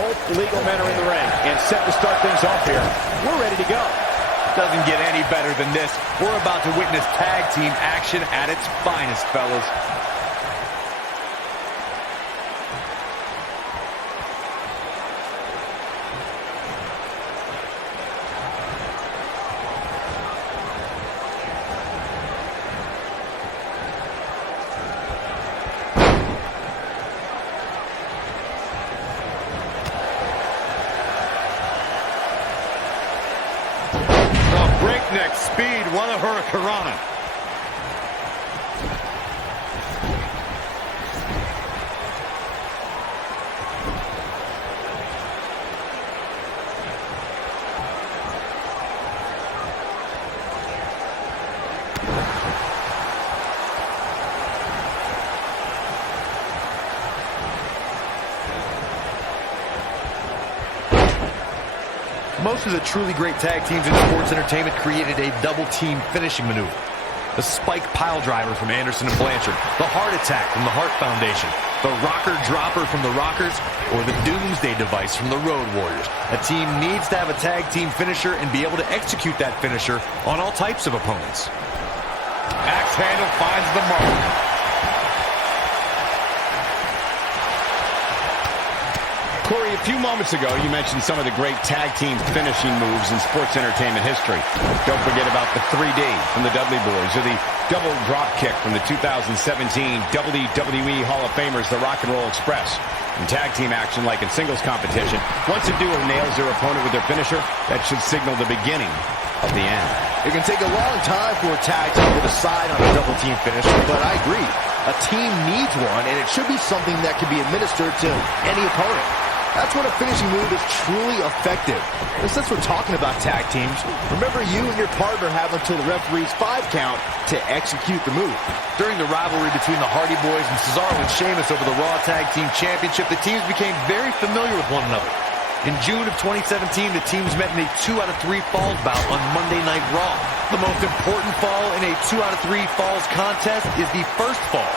Both legal men are in the ring and set to start things off here. We're ready to go. Doesn't get any better than this. We're about to witness tag team action at its finest, fellas. Breakneck speed, one of Hurricanrana. Most of the truly great tag teams in sports entertainment created a double-team finishing maneuver. The spike pile driver from Anderson and Blanchard, the heart attack from the Hart Foundation, the rocker dropper from the Rockers, or the doomsday device from the Road Warriors. A team needs to have a tag team finisher and be able to execute that finisher on all types of opponents. Axe handle finds the mark. Corey, a few moments ago, you mentioned some of the great tag team finishing moves in sports entertainment history. Don't forget about the 3D from the Dudley Boys, or the double drop kick from the 2017 WWE Hall of Famers, the Rock and Roll Express. In tag team action, like in singles competition, once a duo nails their opponent with their finisher, that should signal the beginning of the end. It can take a long time for a tag team to decide on a double team finisher, but I agree. A team needs one, and it should be something that can be administered to any opponent. That's when a finishing move is truly effective. And since we're talking about tag teams, remember you and your partner have until the referee's 5 count to execute the move. During the rivalry between the Hardy Boys and Cesaro and Sheamus over the Raw Tag Team Championship, the teams became very familiar with one another. In June of 2017, the teams met in a 2 out of 3 falls bout on Monday Night Raw. The most important fall in a 2 out of 3 falls contest is the first fall.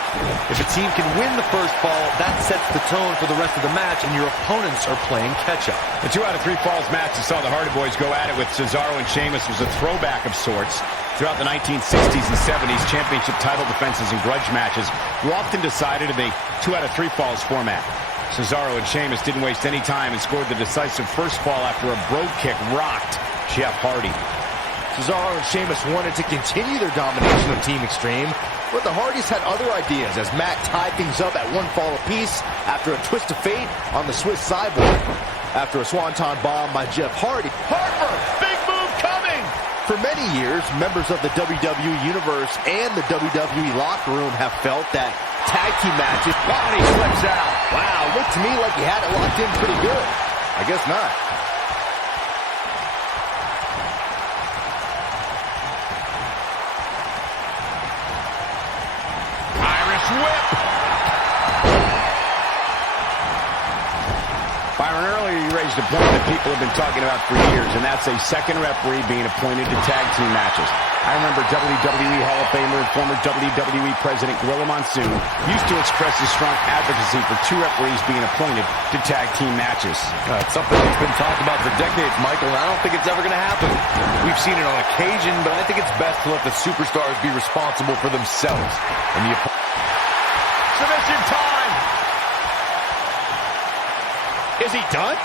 If a team can win the first fall, that sets the tone for the rest of the match, and your opponents are playing catch-up. The 2 out of 3 falls match that saw the Hardy Boys go at it with Cesaro and Sheamus was a throwback of sorts. Throughout the 1960s and 70s, championship title defenses and grudge matches were often decided in a 2 out of 3 falls format. Cesaro and Sheamus didn't waste any time and scored the decisive first fall after a brogue kick rocked Jeff Hardy. Cesaro and Sheamus wanted to continue their domination of Team Extreme, but the Hardys had other ideas as Matt tied things up at 1 fall apiece after a twist of fate on the Swiss Cyborg. After a swanton bomb by Jeff Hardy, Harper, big move coming! For many years, members of the WWE Universe and the WWE locker room have felt that tag team matches, Body slips out. wow, looked to me like he had it locked in pretty good. I guess not. Irish whip. Byron, earlier you raised a point that people have been talking about for years, and that's a second referee being appointed to tag team matches. I remember WWE Hall of Famer and former WWE President Gorilla Monsoon used to express his strong advocacy for 2 referees being appointed to tag team matches. It's something that's been talked about for decades, Michael, and I don't think it's ever going to happen. We've seen it on occasion, but I think it's best to let the superstars be responsible for themselves. And the Submission time! Is he done?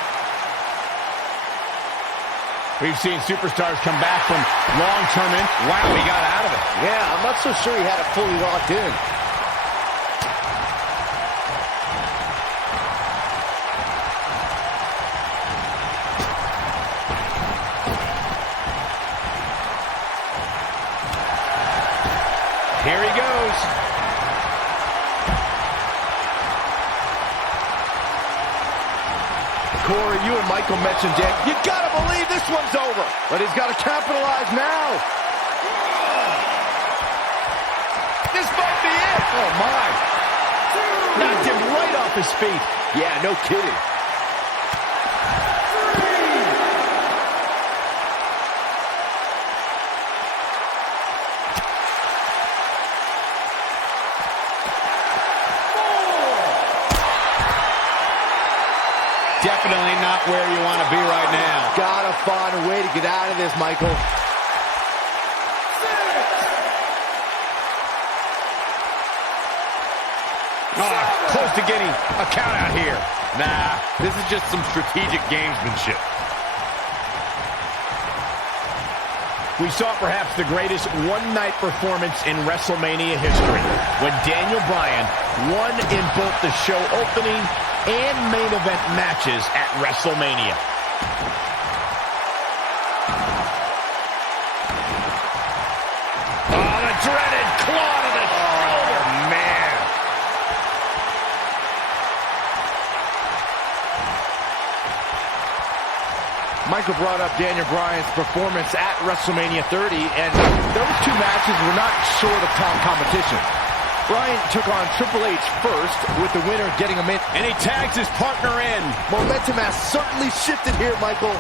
We've seen superstars come back from long-term in. Wow, he got out of it. Yeah, I'm not so sure he had it fully locked in. Here he goes. Corey, you and Michael mentioned it. You gotta believe this one's over. But he's gotta capitalize now. This might be it. Oh, my. Knocked him right off his feet. Yeah, no kidding. definitely not where you want to be right now. Gotta find a way to get out of this, Michael. Close to getting a count out here. Nah, this is just some strategic gamesmanship. We saw perhaps the greatest one-night performance in WrestleMania history when Daniel Bryan won in both the show opening and main event matches at WrestleMania. Oh, the dreaded claw to the shoulder. Man. Michael brought up Daniel Bryan's performance at WrestleMania 30, and those two matches were not short of top competition. Bryan took on Triple H first, with the winner getting him in. And he tags his partner in. Momentum has certainly shifted here, Michael.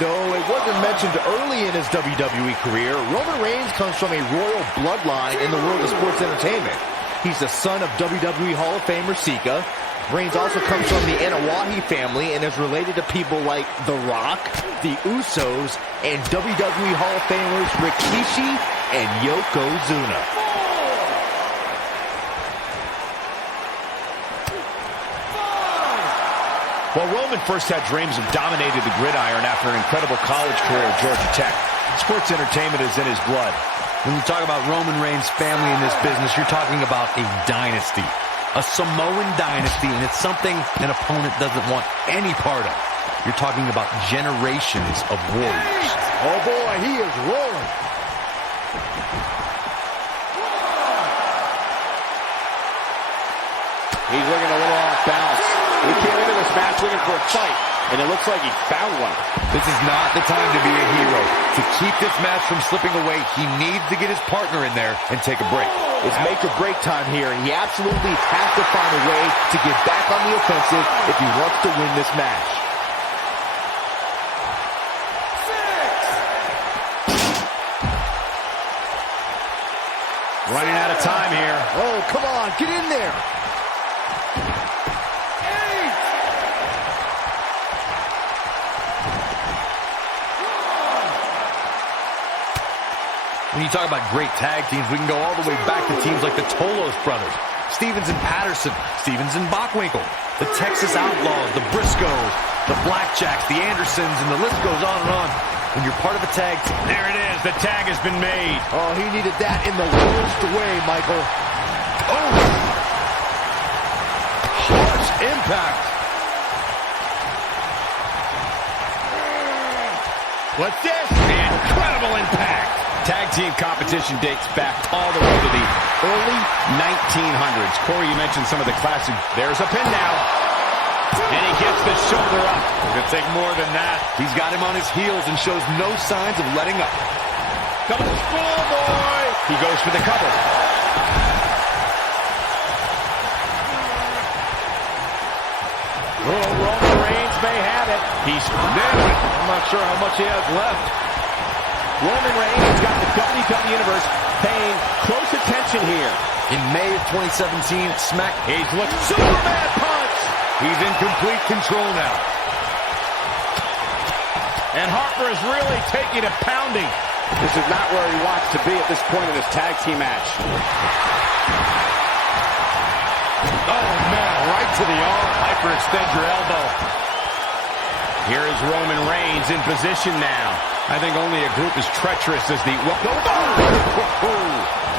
Though it wasn't mentioned early in his WWE career, Roman Reigns comes from a royal bloodline in the world of sports entertainment. He's the son of WWE Hall of Famer Sika. Reigns also comes from the Anawahi family and is related to people like The Rock, the Usos, and WWE Hall of Famers Rikishi and Yokozuna. Well, Roman first had dreams of dominating the gridiron after an incredible college career at Georgia Tech. Sports entertainment is in his blood. When you talk about Roman Reigns' family in this business, you're talking about a dynasty. A Samoan dynasty, and it's something an opponent doesn't want any part of. You're talking about generations of warriors. Oh boy, he is rolling. He's looking a little off balance. He came into this match looking for a fight, and it looks like he found one. This is not the time to be a hero. To keep this match from slipping away, he needs to get his partner in there and take a break. It's make or break time here, and he absolutely has to find a way to get back on the offensive if he wants to win this match. Running out of time here. Oh, come on, get in there. When you talk about great tag teams, we can go all the way back to teams like the Tolos brothers, Stevens and Patterson, Stevens and Bockwinkel, the Texas Outlaws, the Briscoes, the Blackjacks, the Andersons, and the list goes on and on. When you're part of a tag team. There it is. The tag has been made. Oh, he needed that in the worst way, Michael. Oh! Harsh impact. What's this? Incredible impact. Tag team competition dates back all the way to the early 1900s. Corey, you mentioned some of the classic. There's a pin now. And he gets the shoulder up. It's going to take more than that. He's got him on his heels and shows no signs of letting up. Double schoolboy. He goes for the cover. Oh, Roman Reigns may have it. He's nailed it. I'm not sure how much he has left. Roman Reigns has got the WWE Universe paying close attention here. In May of 2017, Smack. He's looking Superman punch. He's in complete control now. And Harper is really taking a pounding. This is not where he wants to be at this point in this tag team match. Oh, man, right to the arm. Hyperextend your elbow. Here is Roman Reigns in position now. I think only a group as treacherous as the...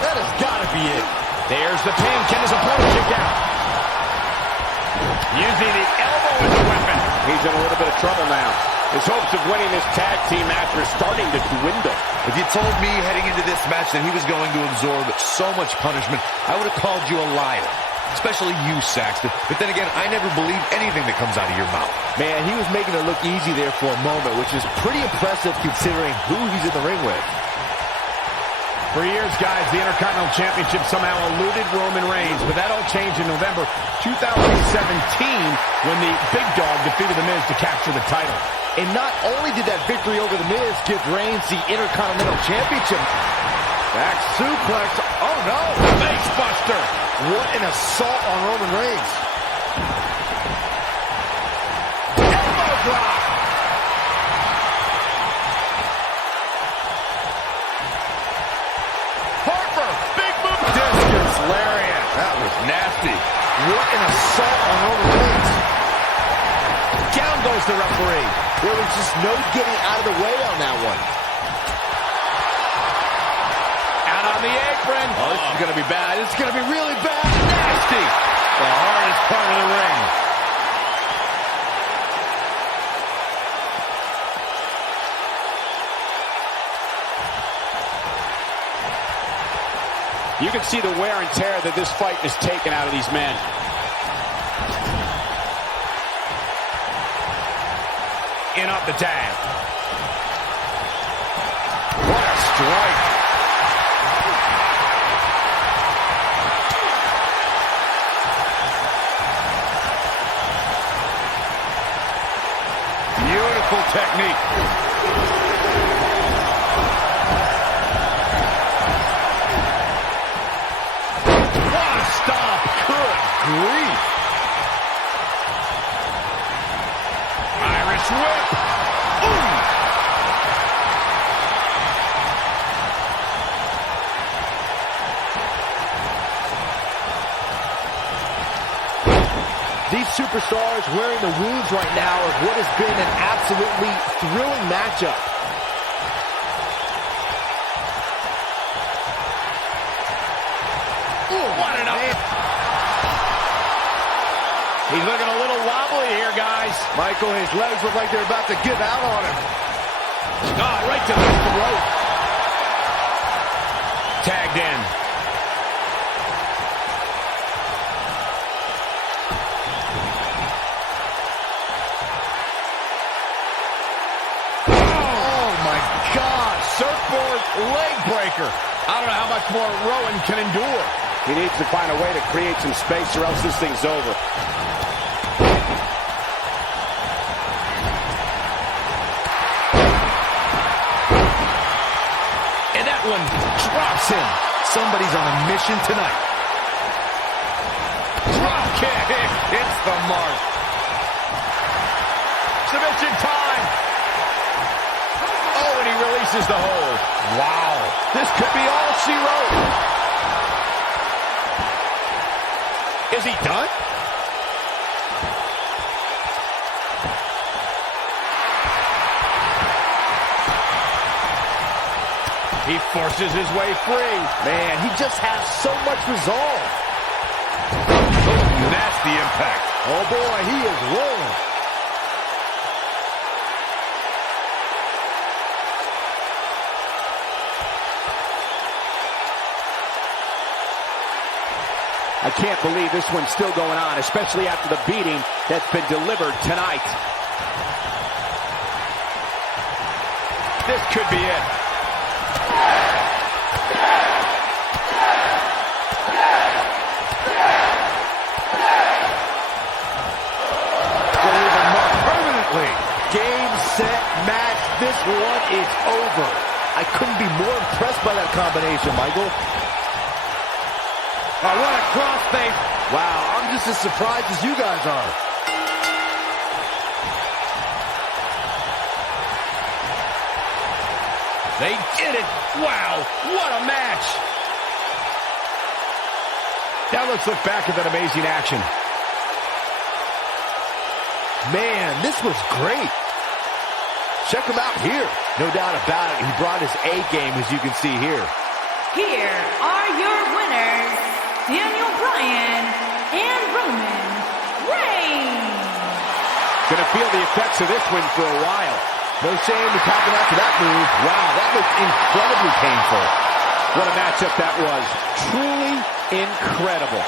That has got to be it. There's the pin. Can his opponent kick out? Using the elbow as a weapon. He's in a little bit of trouble now. His hopes of winning this tag team match are starting to dwindle. If you told me heading into this match that he was going to absorb so much punishment, I would have called you a liar. Especially you, Saxton. But then again, I never believe anything that comes out of your mouth. Man, he was making it look easy there for a moment, which is pretty impressive considering who he's in the ring with. For years, guys, the Intercontinental Championship somehow eluded Roman Reigns, but that all changed in November 2017 when the big dog defeated The Miz to capture the title. And not only did that victory over The Miz give Reigns the Intercontinental Championship, back suplex, oh no, Face buster. What an assault on Roman Reigns. Elbow drop. Harper, big move. Discus lariat. That was Nasty. What an assault on Roman Reigns. Down goes the referee. There was just no getting out of the way on that one. Out on the apron. Oh, this is going to be bad. This is going to be really bad. Nasty. The hardest part of the ring. You can see the wear and tear that this fight has taken out of these men. In up the tag. What a strike. Beautiful technique. What a stop. Good grief. Irish whip. Ooh. These superstars wearing the wounds right now of what has been an absolutely thrilling matchup. Ooh, what an up. He's looking a little wobbly here, guys. Michael, his legs look like they're about to give out on him. Oh, right to the throat. Tagged in. Oh, my God. Surfboard leg breaker. I don't know how much more Rowan can endure. He needs to find a way to create some space or else this thing's over. And that one drops him. Somebody's on a mission tonight. Drop kick. Hits the mark. Submission time. Oh, and he releases the hold. Wow. This could be all she wrote. Is he done? He forces his way free. Man, he just has so much resolve. Oh, nasty impact. Oh, boy, he is rolling. I can't believe this one's still going on, especially after the beating that's been delivered tonight. This could be it. Permanently. Game, set, match. This one is over. I couldn't be more impressed by that combination, Michael. Oh, what a crossface. Wow, I'm just as surprised as you guys are. They did it. Wow, what a match. Now let's look back at that amazing action. Man, this was great. Check him out here. No doubt about it, he brought his A game, as you can see here. Here are your winners, Bryan and Roman Reigns. Gonna feel the effects of this win for a while. No shame in tapping out to that move. Wow, that looked incredibly painful. What a matchup that was. Truly incredible.